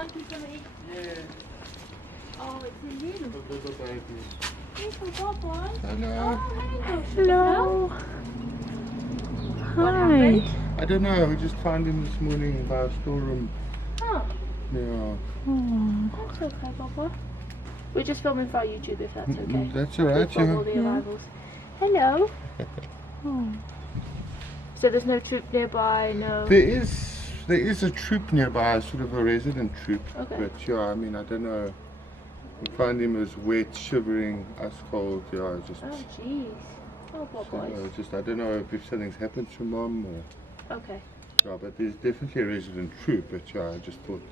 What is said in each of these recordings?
monkey for me? Yeah. Oh, it's a little baby. little boy. Hello. Oh, Hello. What Hi. happened? I don't know, we just found him this morning by our storeroom. Oh, Yeah. Oh. that's okay, Papa. We're just filming for our YouTube, if that's okay. That's alright, Film all yeah. the arrivals. Hello. Oh. So there's no troop nearby, no. There is a troop nearby, sort of a resident troop. Okay. But yeah, I mean, I don't know. We found him as wet, shivering, ice cold. Yeah, just. Oh, jeez. Oh, poor boys. Just I don't know if something's happened to Mom or. Okay. Yeah, but there's definitely a resident troop. But yeah, I just thought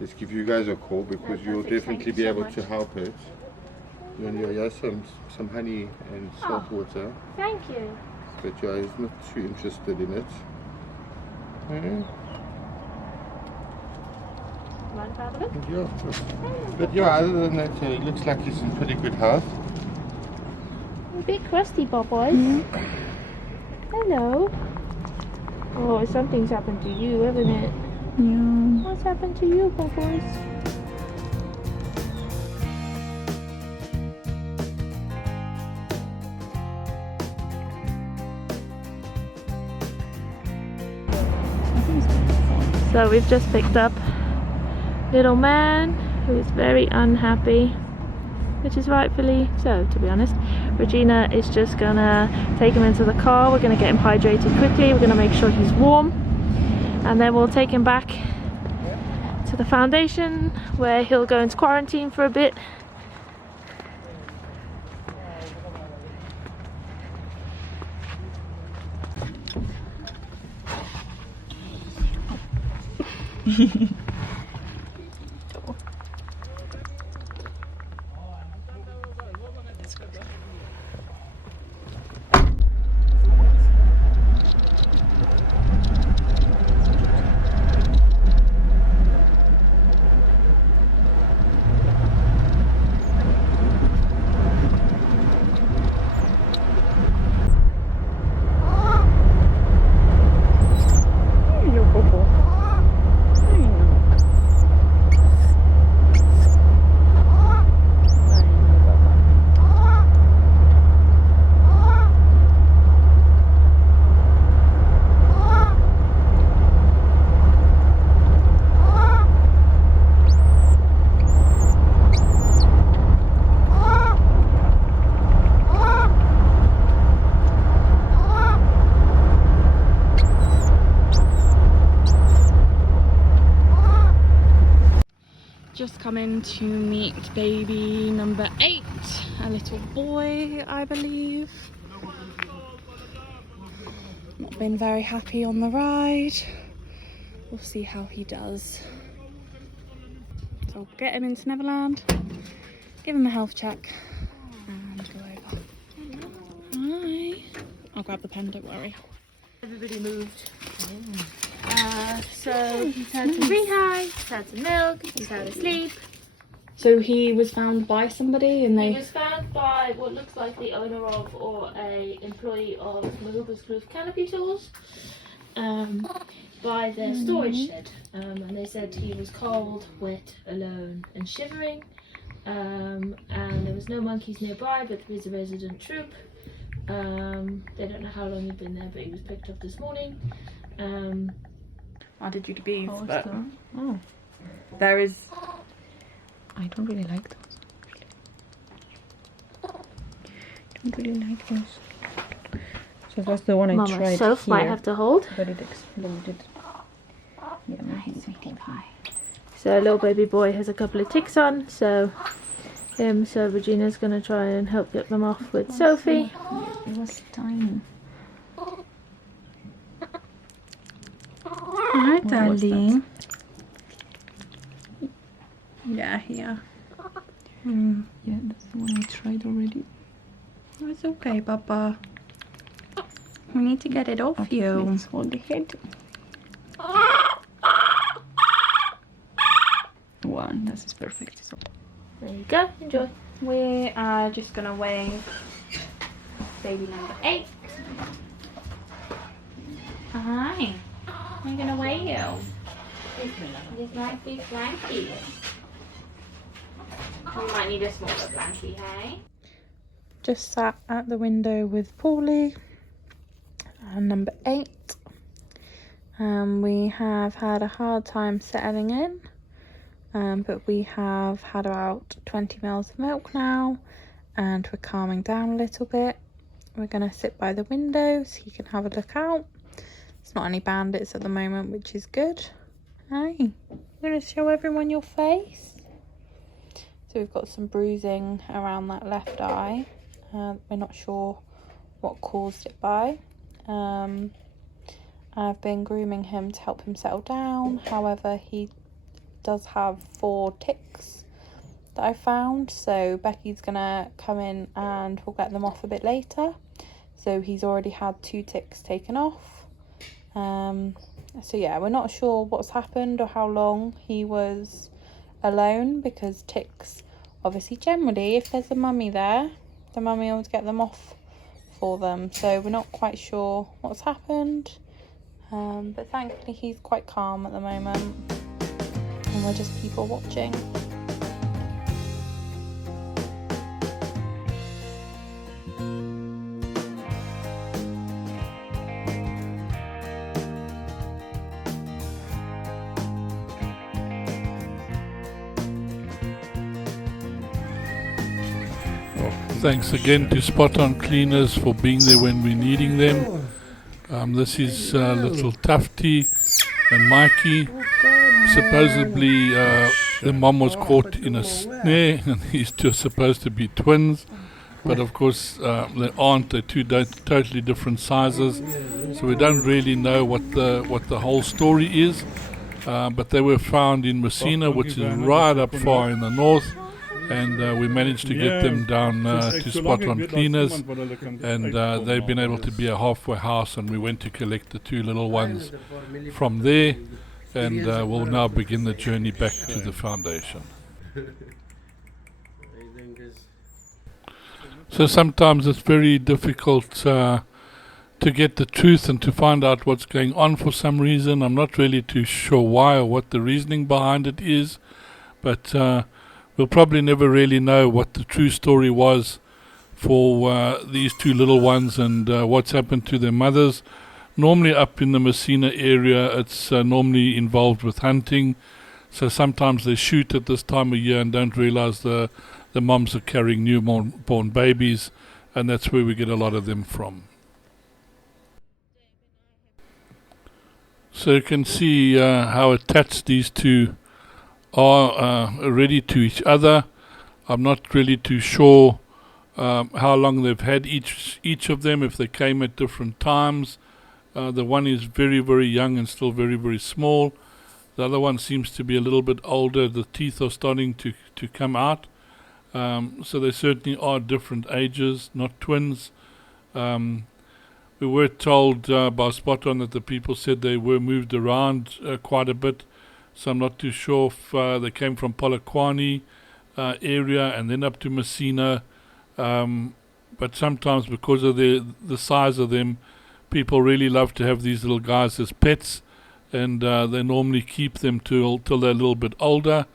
let's give you guys a call because No, you'll perfect. definitely Thank be you so able much. to help it. And yeah, some honey and salt water. Thank you. But yeah, he's not too interested in it. Mind if I have a look? Yeah, of course. But yeah, other than that, he looks like he's in pretty good health. A bit crusty, Bob boys. Hello. Oh, something's happened to you, hasn't it? Yeah. What's happened to you, Bob boys? So we've just picked up little man who is very unhappy, which is rightfully so, to be honest. Regina is just gonna take him into the car. We're gonna get him hydrated quickly. We're gonna make sure he's warm, and then we'll take him back to the foundation where he'll go into quarantine for a bit. Just coming to meet baby number 8, a little boy, I believe. Not been very happy on the ride. We'll see how he does. So we'll get him into Neverland, give him a health check, and go over. Hi. I'll grab the pen, don't worry. Everybody moved. So he's had some rehab, he's had some milk, he's had a sleep. So he was found by somebody and He they... was found by what looks like the owner of or a employee of Maruba's Groove Canopy Tools by their storage shed. And they said he was cold, wet, alone and shivering. And there was no monkeys nearby, but there is a resident troop. They don't know how long he'd been there, but he was picked up this morning. Wanted you to be, but Oh, there is... I don't really like those. Don't really like those. So that's the one I Mama tried Soph here, might have to hold. but it exploded. Yeah, maybe Sweetie pie. So little baby boy has a couple of ticks on, so Regina's gonna try and help get them off with Sophie. it was tiny. Hi, What was darling. Yeah, yeah. Yeah, that's the one I tried already. It's okay, Papa. We need to get it off you. Let's hold the head. One, this is perfect. So There you go, enjoy. We are just gonna weigh baby number 8. Hi. I'm gonna weigh you. This might be blankie. We might need a smaller blankie, hey? Just sat at the window with Paulie and number 8. We have had a hard time settling in, but we have had about 20 mils of milk now and we're calming down a little bit. We're going to sit by the window so he can have a look out. There's not any bandits at the moment, which is good. Hey, you going to show everyone your face? So we've got some bruising around that left eye. We're not sure what caused it by. I've been grooming him to help him settle down. However, he does have 4 ticks that I found. So Becky's going to come in and we'll get them off a bit later. So he's already had 2 ticks taken off. So yeah, we're not sure what's happened or how long he was alone, because ticks, obviously generally if there's a mummy there, the mummy always get them off for them. So we're not quite sure what's happened, but thankfully he's quite calm at the moment and we're just people watching. Thanks again to Spot On Cleaners for being there when we're needing them. This is little Tuffty and Mikey. Supposedly the mom was caught in a snare and these two are supposed to be twins, but of course they aren't. They're 2 totally different sizes, so we don't really know what the whole story is, but they were found in Messina, which is right up far in the north. And we managed to get them down to Spot On Cleaners, and they've been able to be a halfway house, and we went to collect the 2 little ones from there, and we'll now begin the journey back to the foundation. So sometimes it's very difficult to get the truth and to find out what's going on for some reason. I'm not really too sure why or what the reasoning behind it is, but we'll probably never really know what the true story was for these 2 little ones and what's happened to their mothers. Normally up in the Messina area, it's normally involved with hunting, so sometimes they shoot at this time of year and don't realize the moms are carrying newborn babies, and that's where we get a lot of them from. So you can see how attached these 2 are already to each other. I'm not really too sure how long they've had each of them, if they came at different times. The one is very, very young and still very, very small. The other one seems to be a little bit older. The teeth are starting to come out. So they certainly are different ages, not twins. We were told by Spot On that the people said they were moved around quite a bit. So I'm not too sure if they came from Polokwane area and then up to Messina. But sometimes because of the size of them, people really love to have these little guys as pets, and they normally keep them till they're a little bit older.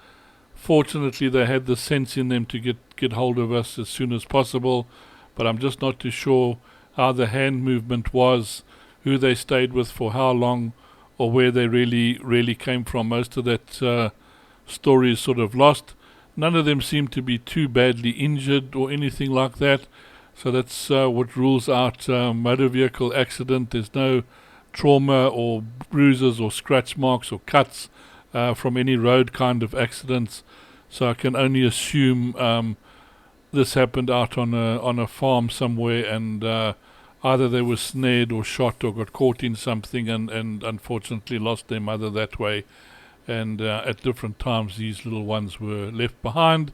Fortunately, they had the sense in them to get hold of us as soon as possible, but I'm just not too sure how the hand movement was, who they stayed with for how long, or where they really came from. Most of that story is sort of lost. None of them seem to be too badly injured or anything like that. So that's what rules out motor vehicle accident. There's no trauma or bruises or scratch marks or cuts from any road kind of accidents. So I can only assume this happened out on a farm somewhere, and either they were snared or shot or got caught in something and unfortunately lost their mother that way. And at different times these little ones were left behind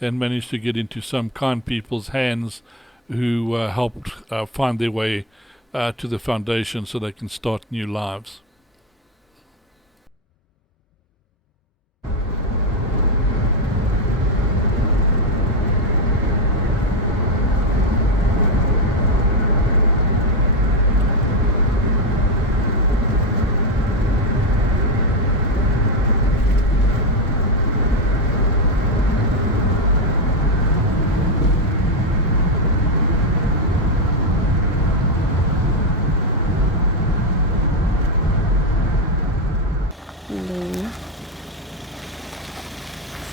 and managed to get into some kind people's hands who helped find their way to the foundation so they can start new lives.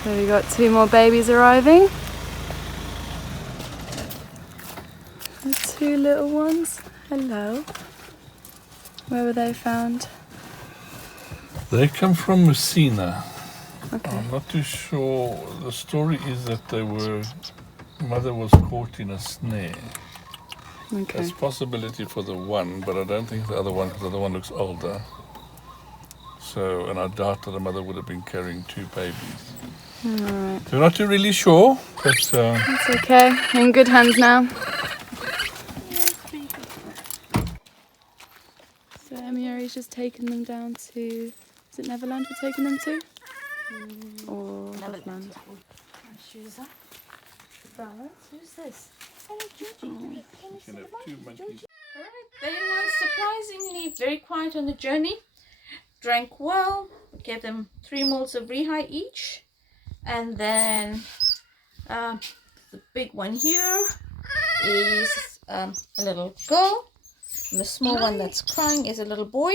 So we got 2 more babies arriving. And 2 little ones. Hello. Where were they found? They come from Messina. Okay. I'm not too sure. The story is that mother was caught in a snare. Okay. There's possibility for the one, but I don't think the other one, because the other one looks older. So, and I doubt that the mother would have been carrying 2 babies. Alright. So we're not too really sure, but It's okay. In good hands now. So Emiori's just taken them down to... Is it Neverland we're taking them to? Or Orphan? Shoes up. Who's this? you can have 2 monkeys. Alright, they were surprisingly very quiet on the journey. Drank well, gave them 3 mils of rehigh each. And then the big one here is a little girl. And the small one that's crying is a little boy.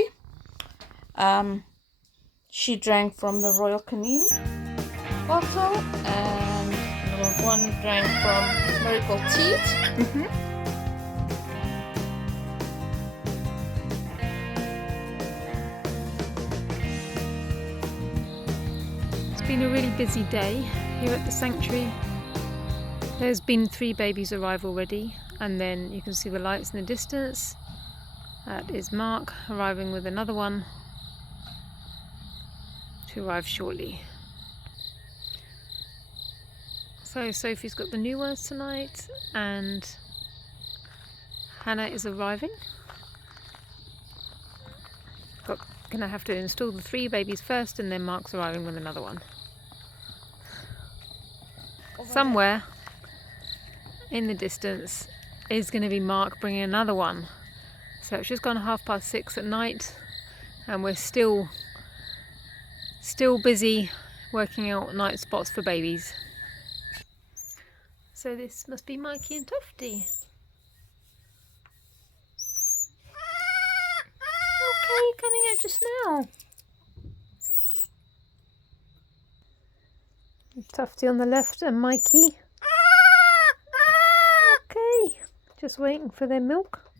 She drank from the Royal Canin bottle, and the little one drank from Miracle Teat. It's been a really busy day here at the sanctuary. There's been 3 babies arrive already, and then you can see the lights in the distance. That is Mark arriving with another one to arrive shortly. So Sophie's got the new ones tonight, and Hannah is arriving. Gonna have to install the 3 babies first, and then Mark's arriving with another one. Somewhere in the distance is going to be Mark bringing another one. So it's just gone 6:30 at night, and we're still busy working out night spots for babies. So this must be Mikey and Tuffty. Okay, coming out just now. Tuffty on the left and Mikey. Okay, just waiting for their milk.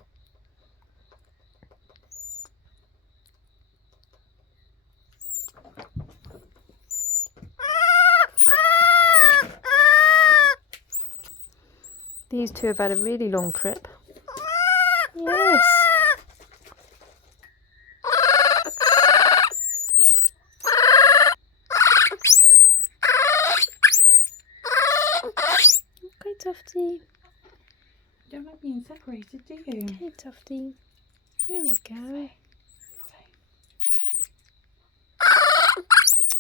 These 2 have had a really long trip. Yes. Okay, Tuffty. Don't like being separated, do you? Okay, Tuffty. There we go.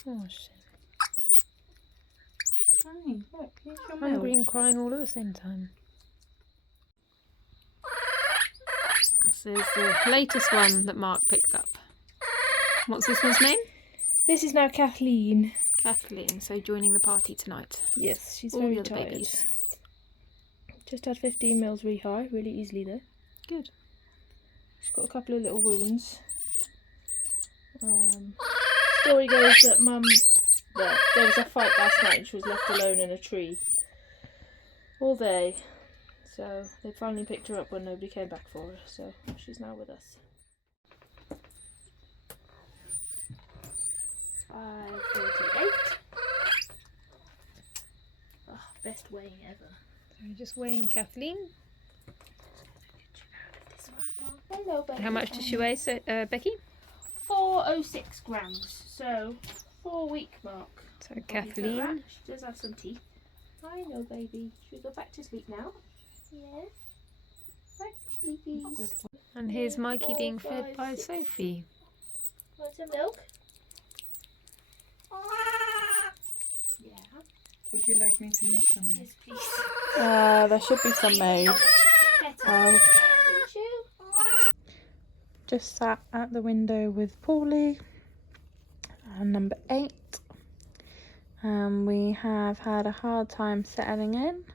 Oh shit. Hi, look, here's your Hungry milk. and crying all at the same time. This is the latest one that Mark picked up. What's this one's name? This is now Kathleen. Kathleen, so joining the party tonight. Yes, she's All very the other tired. babies. Just had 15 mils rehigh, really easily though. Good. She's got a couple of little wounds. Story goes that Mum, well, there was a fight last night and she was left alone in a tree all day. So they finally picked her up when nobody came back for her. So she's now with us. 5:38. Oh, best weighing ever. So we're just weighing Kathleen. Hello, Becky. How much does she weigh, Becky? 406 grams. So 4-week mark. So Kathleen. She does have some teeth. I know, baby. Should we go back to sleep now? Yes. Back to sleepies. And here's Mikey being fed by Sophie. Want some milk? Yeah. Would you like me to make some? Yes, please. There should be some made. Just sat at the window with Paulie and number 8. We have had a hard time settling in,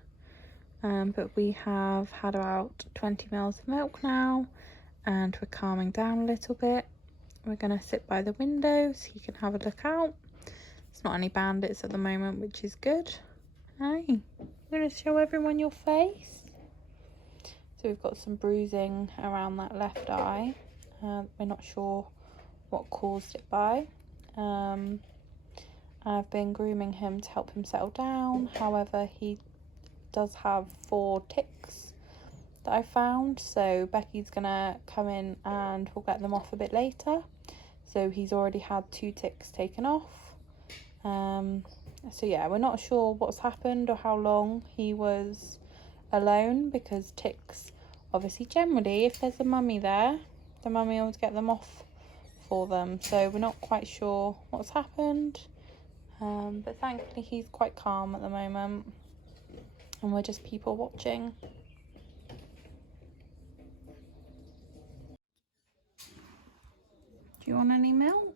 but we have had about 20 mils of milk now, and we're calming down a little bit. We're going to sit by the window so he can have a look out, It's not any bandits at the moment, which is good. Hey, I'm going to show everyone your face. So we've got some bruising around that left eye. We're not sure what caused it by. I've been grooming him to help him settle down. However, he does have 4 ticks that I found. So Becky's going to come in and we'll get them off a bit later. So he's already had 2 ticks taken off. So yeah, we're not sure what's happened or how long he was alone, because ticks, obviously generally if there's a mummy there, the mummy will get them off for them. So we're not quite sure what's happened, but thankfully he's quite calm at the moment and we're just people watching. Do you want any milk?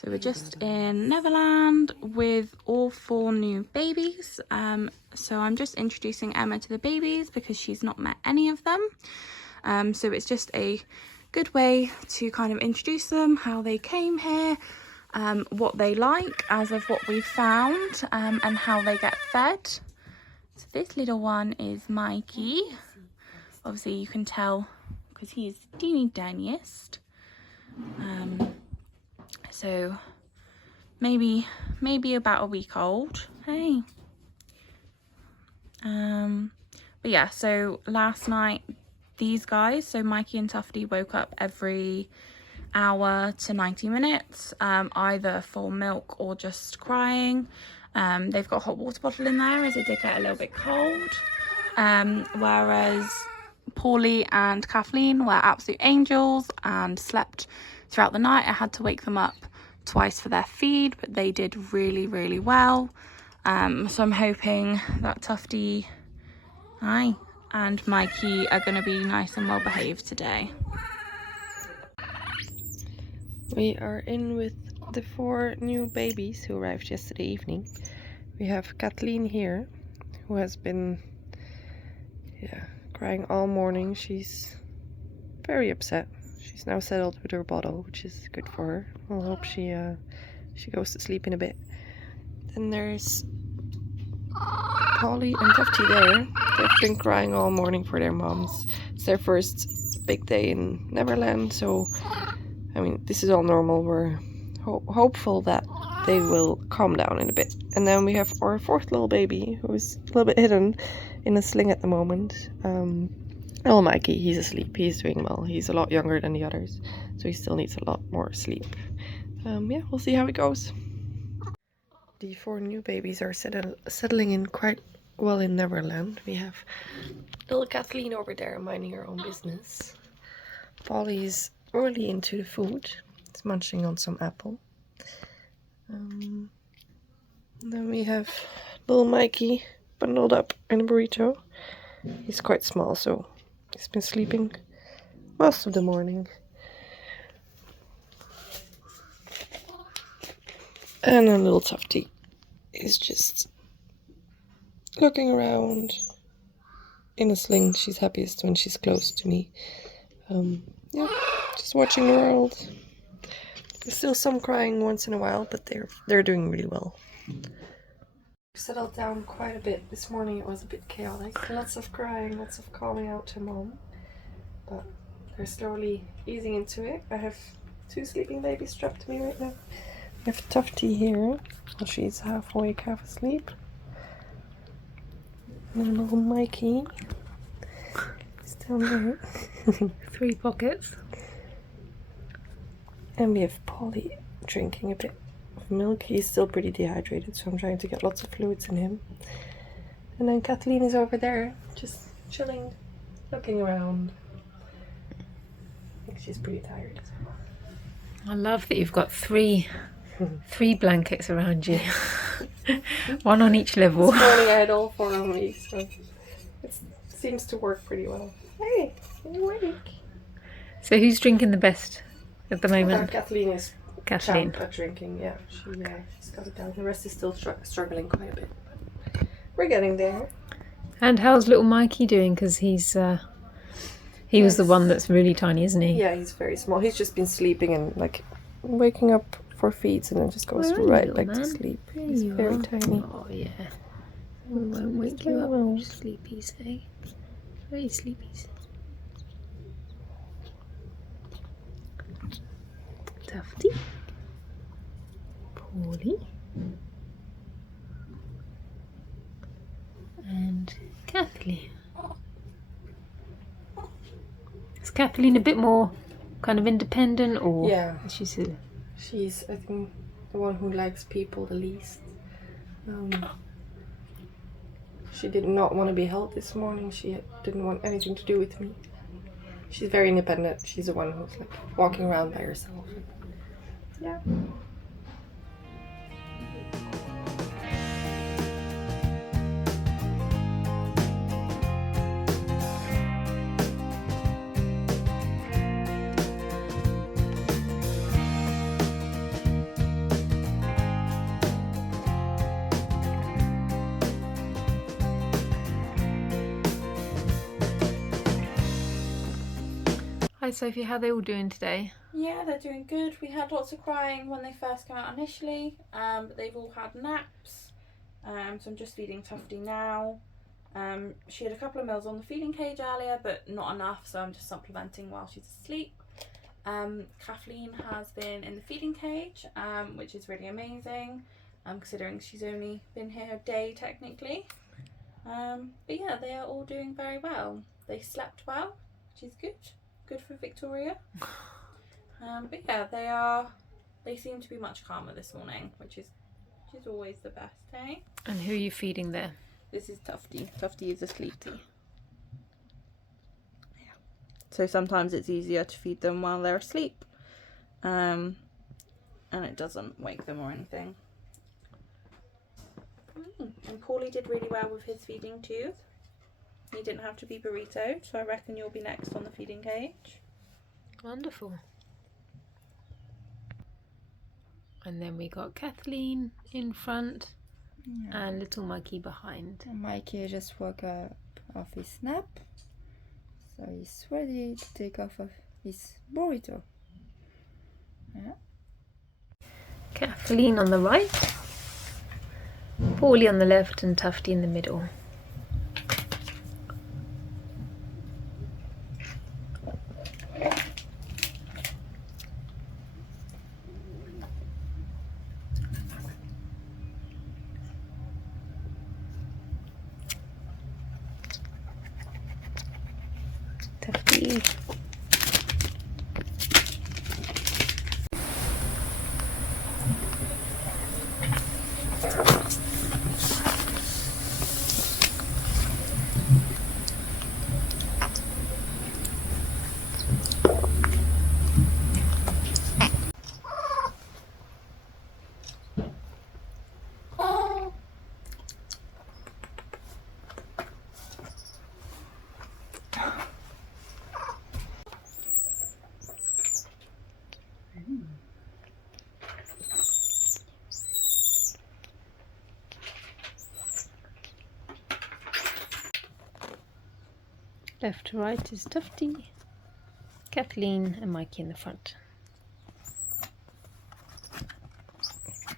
So we're just in Neverland with all 4 new babies. So I'm just introducing Emma to the babies because she's not met any of them. So it's just a good way to kind of introduce them, how they came here, what they like as of what we've found, and how they get fed. So this little one is Mikey. Obviously you can tell because he's the teeny tiniest. So maybe about a week old. Hey. But yeah, so last night these guys, so Mikey and Tuffty, woke up every hour to 90 minutes, either for milk or just crying. They've got a hot water bottle in there as it did get a little bit cold. Whereas Paulie and Kathleen were absolute angels and slept throughout the night. I had to wake them up twice for their feed, but they did really, really well. So I'm hoping that Tuffty, and Mikey are going to be nice and well behaved today. We are in with the 4 new babies who arrived yesterday evening. We have Kathleen here, who has been crying all morning. She's very upset. She's now settled with her bottle, which is good for her. We'll hope she goes to sleep in a bit. Then there's Paulie and Tuffty there. They've been crying all morning for their moms. It's their first big day in Neverland, so I mean, this is all normal. We're hopeful that they will calm down in a bit. And then we have our 4th little baby, who is a little bit hidden in a sling at the moment. Oh, Mikey, he's asleep. He's doing well. He's a lot younger than the others, so he still needs a lot more sleep. Yeah, we'll see how it goes. The 4 new babies are settling in quite well in Neverland. We have little Kathleen over there minding her own business. Paulie's really into the food. He's munching on some apple. And then we have little Mikey bundled up in a burrito. He's quite small, so he's been sleeping most of the morning. And our little Tuffty is just looking around in a sling. She's happiest when she's close to me. Yeah, just watching the world. There's still some crying once in a while, but they're doing really well. We settled down quite a bit. This morning it was a bit chaotic. Lots of crying, lots of calling out to mom. But they're slowly easing into it. I have 2 sleeping babies strapped to me right now. We have Tuffty here. Well, she's half awake, half asleep. And then little Mikey is down there. 3 pockets. And we have Paulie drinking a bit of milk. He's still pretty dehydrated, so I'm trying to get lots of fluids in him. And then Kathleen is over there, just chilling, looking around. I think she's pretty tired as well. I love that you've got three blankets around you. One on each level. This morning I had all 4 on me, so it seems to work pretty well. Hey, you're awake. So who's drinking the best at the moment? Kathleen is Kathleen. champ at drinking, yeah. She's got it down. The rest is still struggling quite a bit. We're getting there. And how's little Mikey doing? Because he was the one that's really tiny, isn't he? Yeah, he's very small. He's just been sleeping and like waking up for feeds and then just goes Where are you, right little back to man? sleep. There He's you very are. tiny. Oh yeah. We won't wake you up. Well. Sleepies, eh? Very sleepies. Tuffty. Paulie. And Kathleen. Is Kathleen a bit more kind of independent, or Yeah. she's She's, I think, the one who likes people the least. She did not want to be held this morning. She didn't want anything to do with me. She's very independent. She's the one who's like walking around by herself. Yeah. Hi Sophie, how are they all doing today? Yeah, they're doing good. We had lots of crying when they first came out initially, but they've all had naps. So I'm just feeding Tuffty now. She had a couple of meals on the feeding cage earlier, but not enough, so I'm just supplementing while she's asleep. Kathleen has been in the feeding cage, which is really amazing, considering she's only been here a day technically. But yeah, they are all doing very well. They slept well, which is good. Good for Victoria. But yeah, they seem to be much calmer this morning, which is always the best, eh? And who are you feeding there? This is Tuffty. Tuffty is asleep tea. Yeah. So sometimes it's easier to feed them while they're asleep. And it doesn't wake them or anything. And Paulie did really well with his feeding tooth. He didn't have to be burritoed, so I reckon you'll be next on the feeding cage. Wonderful. And then we got Kathleen in front and little Mikey behind. Mikey just woke up off his nap, so he's ready to take off of his burrito. Yeah. Kathleen on the right, Paulie on the left and Tuffty in the middle. Tuffty. Left to right is Tuffty, Kathleen and Mikey in the front.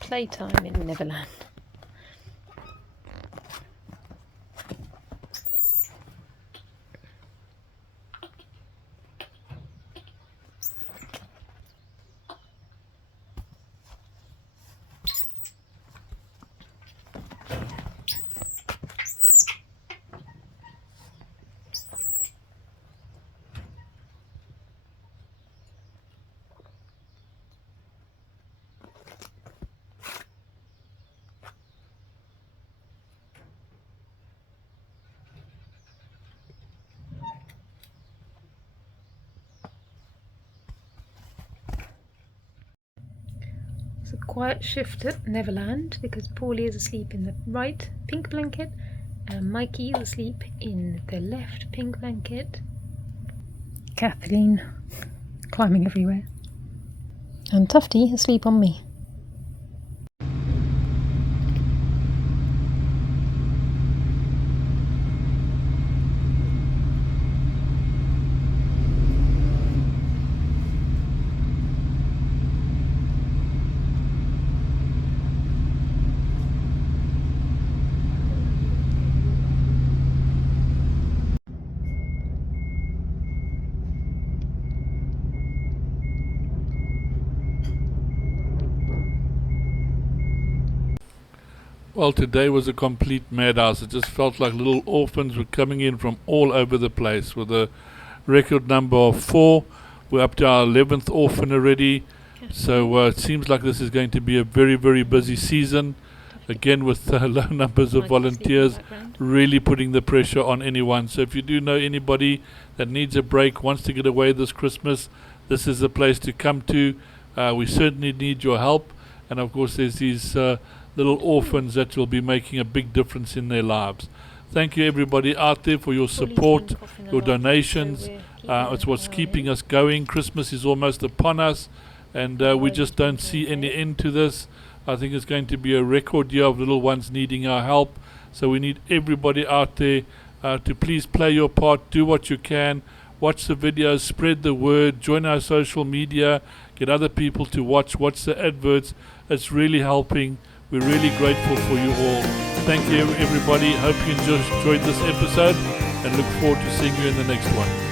Playtime in Neverland. It's a quiet shift at Neverland because Paulie is asleep in the right pink blanket and Mikey is asleep in the left pink blanket. Kathleen climbing everywhere. And Tuffty asleep on me. Well, today was a complete madhouse. It just felt like little orphans were coming in from all over the place. With a record number of 4, we're up to our 11th orphan already. So it seems like this is going to be a very, very busy season. Again, with low numbers of volunteers, really putting the pressure on anyone. So if you do know anybody that needs a break, wants to get away this Christmas, this is the place to come to. We certainly need your help. And of course, there's these little orphans that will be making a big difference in their lives. Thank you everybody out there for your support, your donations. It's what's keeping us going. Christmas is almost upon us, and we just don't see any end to this. I think it's going to be a record year of little ones needing our help. So we need everybody out there to please play your part, do what you can, watch the videos, spread the word, join our social media, get other people to watch the adverts. It's really helping. We're really grateful for you all. Thank you everybody. Hope you enjoyed this episode and look forward to seeing you in the next one.